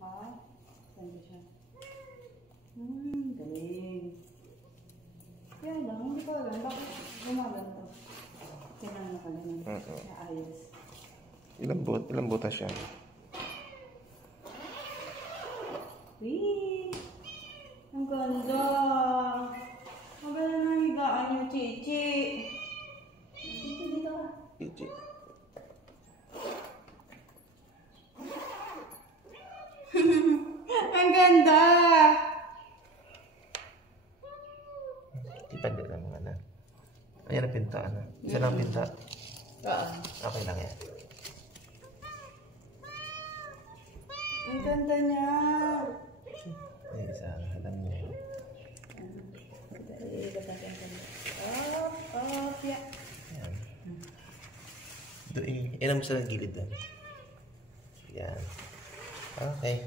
Ha? Saan siya? Galing. Kaya lang, hindi ko alam. Bakit gumaganto? Kailangan ka lang. Ayos. Ilang butas siya? Wee! Ang ganda! Ang ganda ng higaan niyo, Chichi. Dito ka. Chichi. Ang ganda! Ipanda lang mga na. Ayan ang pinta, ano? Isa lang pinta. Okay lang yan. Ang ganda niya. Ay, isa. Alam niya yun. Yeah. Ayan. Doon, ilan mo sa gilid doon. Yan. Okay.